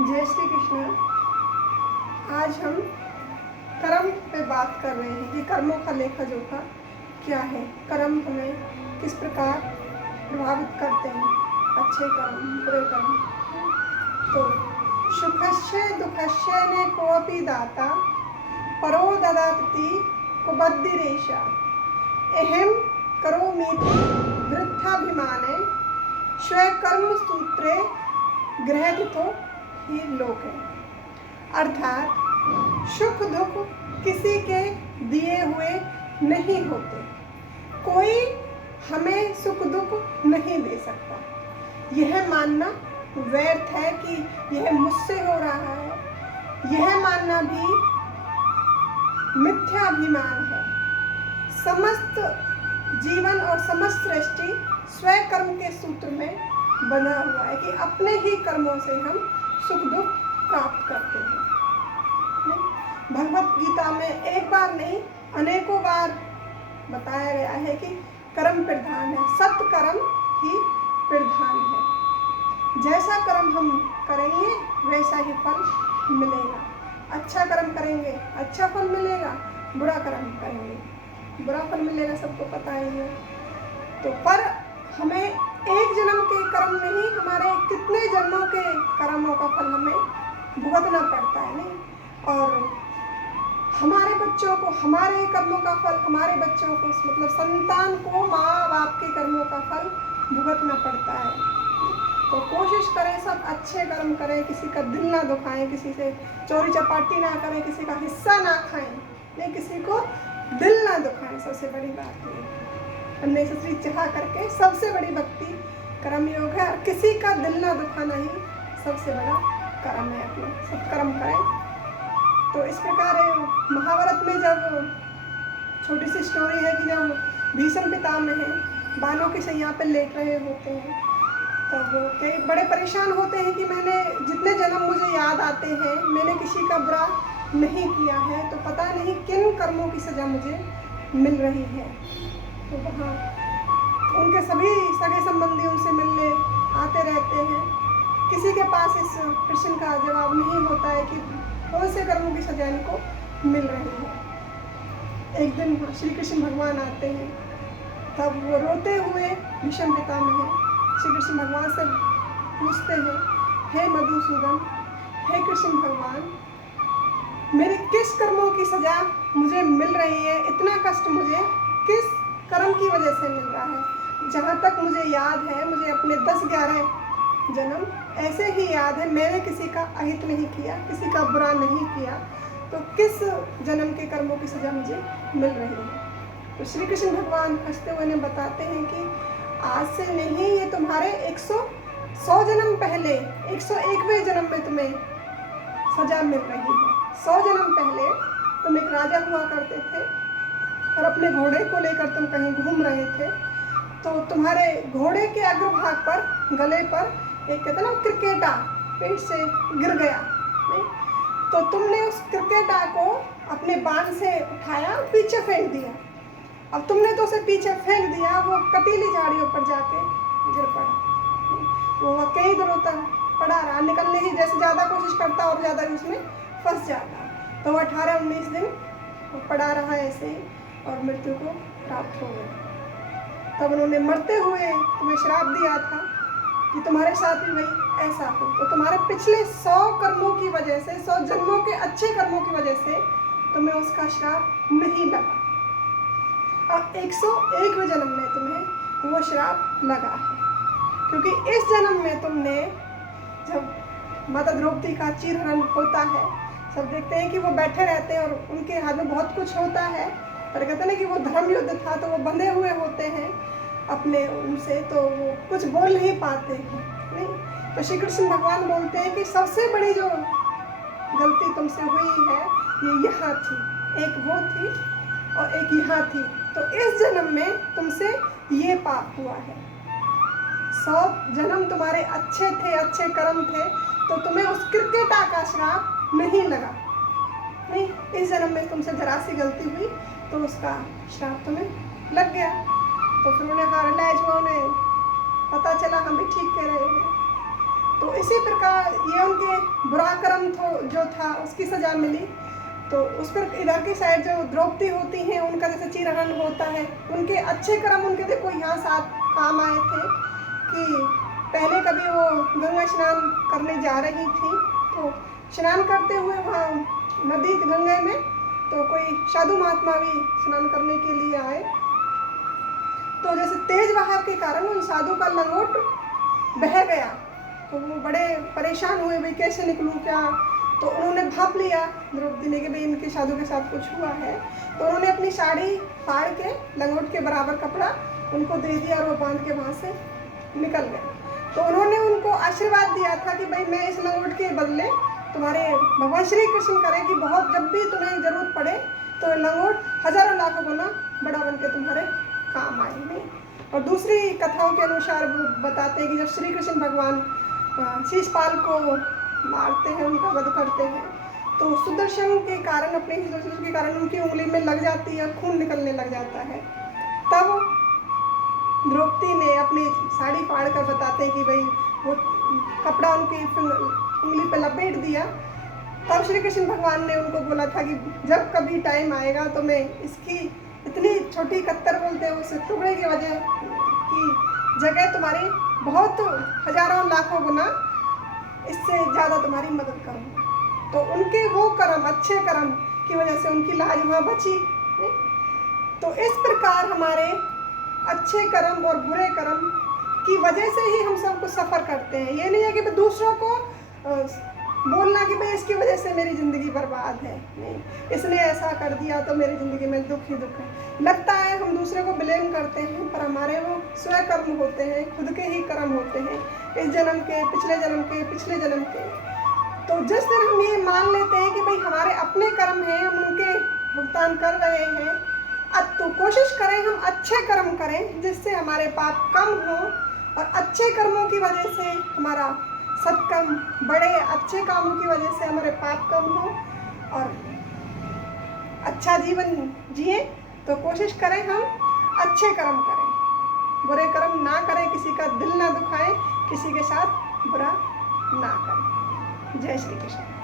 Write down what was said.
जय श्री कृष्ण। आज हम कर्म पे बात कर रहे हैं कि कर्मों का लेखा जोखा क्या है, कर्म हमें किस प्रकार प्रभावित करते हैं, अच्छे कर्म बुरे कर्म। तो सुखस्य दुखस्य ने कोऽपि दाता परो ददाति कुबुद्धिरेषा अहं करोमीति वृद्धाभिमाने स्वकर्म सूत्रे गृहीतो ही लोके। अर्थात सुख दुख किसी के दिए हुए नहीं होते, कोई हमें सुख दुख नहीं दे सकता। यह मानना व्यर्थ है कि यह मुझसे हो रहा है, यह मानना भी मिथ्याभिमान है। समस्त जीवन और समस्त सृष्टि स्वकर्म के सूत्र में बना हुआ है कि अपने ही कर्मों से हम सुख दुख प्राप्त करते हैं। भगवत गीता में एक बार नहीं अनेकों बार बताया गया है कि कर्म प्रधान है, सत्कर्म ही प्रधान है। जैसा कर्म हम करेंगे वैसा ही फल मिलेगा। अच्छा कर्म करेंगे अच्छा फल मिलेगा, बुरा कर्म करेंगे बुरा फल मिलेगा, सबको पता ही है। तो पर हमें एक जन्म के कर्म नहीं, हमारे कितने जन्मों के कर्मों का फल हमें भुगतना पड़ता है नहीं। और हमारे बच्चों को हमारे कर्मों का फल, हमारे बच्चों को मतलब संतान को माँ बाप के कर्मों का फल भुगतना पड़ता है। तो कोशिश करें सब अच्छे कर्म करें, किसी का दिल ना दुखाएं, किसी से चोरी चपाटी ना करें, किसी का हिस्सा ना खाएं, नहीं किसी को दिल ना दुखाएं। सबसे बड़ी बात ये अननेसेसरी चाह करके सबसे बड़ी भक्ति कर्म योग है। और किसी का दिल ना दुखाना ही सबसे बड़ा कर्म है। अपना सब कर्म करें। तो इस प्रकार महाभारत में जब छोटी सी स्टोरी है कि जब भीष्म पितामह हैं बाणों की सैया पे लेट रहे होते हैं, तब वो कई बड़े परेशान होते हैं कि मैंने जितने जन्म मुझे याद आते हैं मैंने किसी का बुरा नहीं किया है, तो पता नहीं किन कर्मों की सज़ा मुझे मिल रही है। तो वहाँ उनके सभी सगे संबंधी उनसे मिलने आते रहते हैं। किसी के पास इस प्रश्न का जवाब नहीं होता है कि कौन से कर्मों की सजा इनको मिल रही है। एक दिन श्री कृष्ण भगवान आते हैं, तब वो रोते हुए भीष्म पितामह श्री कृष्ण भगवान से पूछते हैं, हे मधुसूदन, हे कृष्ण भगवान, मेरे किस कर्मों की सजा मुझे मिल रही है, इतना कष्ट मुझे किस कर्म की वजह से मिल रहा है। जहाँ तक मुझे याद है, मुझे अपने 10-11 जन्म ऐसे ही याद है, मैंने किसी का अहित नहीं किया, किसी का बुरा नहीं किया, तो किस जन्म के कर्मों की सजा मुझे मिल रही है। तो श्री कृष्ण भगवान हंसते हुए उन्हें बताते हैं कि आज से नहीं, ये तुम्हारे 100 जन्म पहले 101वें जन्म में तुम्हें सजा मिल रही है। 100 जन्म पहले तुम एक राजा हुआ करते थे और अपने घोड़े को लेकर तुम कहीं घूम रहे थे, तो तुम्हारे घोड़े के अग्रभाग पर गले पर एक कहते ना क्रिकेटा पेड़ से गिर गया नहीं, तो तुमने उस क्रिकेटा को अपने बाण से उठाया और पीछे फेंक दिया। अब तुमने तो उसे पीछे फेंक दिया, वो कटीली झाड़ियों पर जाके गिर पड़ा। वो कई दिनों तक पड़ा रहा, निकलने की जैसे ज़्यादा कोशिश करता और ज़्यादा उसमें फंस जाता। तो वो 18-19 दिन पड़ा रहा ऐसे ही और मृत्यु को प्राप्त हो गया। तब उन्होंने मरते हुए तुम्हें श्राप दिया था कि तुम्हारे साथ भी वही ऐसा हो। तो तुम्हारे पिछले 100 कर्मों की वजह से, 100 जन्मों के अच्छे कर्मों की वजह से तुम्हें उसका श्राप नहीं लगा। अब 101वें जन्म में तुम्हें वो श्राप लगा है, क्योंकि इस जन्म में तुमने, जब माता द्रौपदी का चीरहरण होता है, सब देखते हैं कि वो बैठे रहते हैं और उनके हाथ में बहुत कुछ होता है, पर कहते हैं कि वो धर्म युद्ध था, तो वो बंधे हुए होते हैं अपने उनसे, तो वो कुछ बोल नहीं पाते हैं नहीं। तो श्री कृष्ण भगवान बोलते हैं कि सबसे बड़ी जो गलती तुमसे हुई है ये यहाँ थी, एक वो थी और एक यहाँ थी। तो इस जन्म में तुमसे ये पाप हुआ है। 100 जन्म तुम्हारे अच्छे थे, अच्छे कर्म थे, तो तुम्हें उस क्रिकेटा का श्राप नहीं लगा नहीं। इस जन्म में तुमसे जरा सी गलती हुई तो उसका श्राप तुम्हें लग गया। तो फिर उन्हें हार लाए, जो उन्हें पता चला हम भी ठीक कह रहे हैं, तो इसी प्रकार ये उनके बुरा कर्म जो था उसकी सज़ा मिली। तो उस पर इधर की साइड जो द्रौपदी होती हैं उनका जैसे चीरहरण होता है, उनके अच्छे कर्म उनके देखो यहाँ साथ काम आए थे कि पहले कभी वो गंगा स्नान करने जा रही थी, तो स्नान करते हुए वहाँ नदी गंगा में तो कोई साधु महात्मा भी स्नान करने के लिए आए। तो जैसे तेज बहाव के कारण उन साधु का लंगोट बह गया, तो वो बड़े परेशान हुए, भाई कैसे निकलूँ क्या। तो उन्होंने भाप लिया द्रौपदी ने कि भाई इनके साधु के साथ कुछ हुआ है। तो उन्होंने अपनी साड़ी फाड़ के लंगोट के बराबर कपड़ा उनको दे दिया और वो बांध के वहाँ से निकल गए। तो उन्होंने उनको आशीर्वाद दिया था कि भाई मैं इस लंगोट के बदले तुम्हारे भगवान श्री कृष्ण करें कि बहुत जब भी तुम्हें ज़रूरत पड़े तो लंगोट हजारों लाखों गुना बड़ा बन के तुम्हारे काम आएंगे। और दूसरी कथाओं के अनुसार वो बताते हैं कि जब श्री कृष्ण भगवान शिशुपाल को मारते हैं, उनका वध करते हैं, तो सुदर्शन के कारण अपने सुदर्शन के कारण उनकी उंगली में लग जाती है, खून निकलने लग जाता है। तब द्रौपदी ने अपनी साड़ी फाड़ कर बताते हैं कि भाई वो कपड़ा उनकी उंगली पे लपेट दिया। तब श्री कृष्ण भगवान ने उनको बोला था कि जब कभी टाइम आएगा तो मैं इसकी इतनी छोटी कत्तर बोलते हैं उस टुकड़े की वजह की जगह तुम्हारी बहुत हजारों लाखों गुना इससे ज़्यादा तुम्हारी मदद करूँगा। तो उनके वो कर्म, अच्छे कर्म की वजह से उनकी लाज वहाँ बची। तो इस प्रकार हमारे अच्छे कर्म और बुरे कर्म की वजह से ही हम सब कुछ सफ़र करते हैं। ये नहीं है कि दूसरों को बोलना कि भाई इसकी वजह से मेरी ज़िंदगी बर्बाद है, नहीं, इसने ऐसा कर दिया तो मेरी ज़िंदगी में दुख ही दुख है। लगता है हम दूसरे को ब्लेम करते हैं, पर हमारे वो स्वयं कर्म होते हैं, खुद के ही कर्म होते हैं, इस जन्म के, पिछले जन्म के, पिछले जन्म के। तो जिस दिन हम ये मान लेते हैं कि भाई हमारे अपने कर्म हैं, हम उनके भुगतान कर रहे हैं, अब तो कोशिश करें हम अच्छे कर्म करें जिससे हमारे पाप कम हो और अच्छे कर्मों की वजह से हमारा सत्कर्म बढ़े, अच्छे कामों की वजह से हमारे पाप कम हो और अच्छा जीवन जिए। तो कोशिश करें हम अच्छे कर्म करें, बुरे कर्म ना करें, किसी का दिल ना दुखाएं, किसी के साथ बुरा ना करें। जय श्री कृष्ण।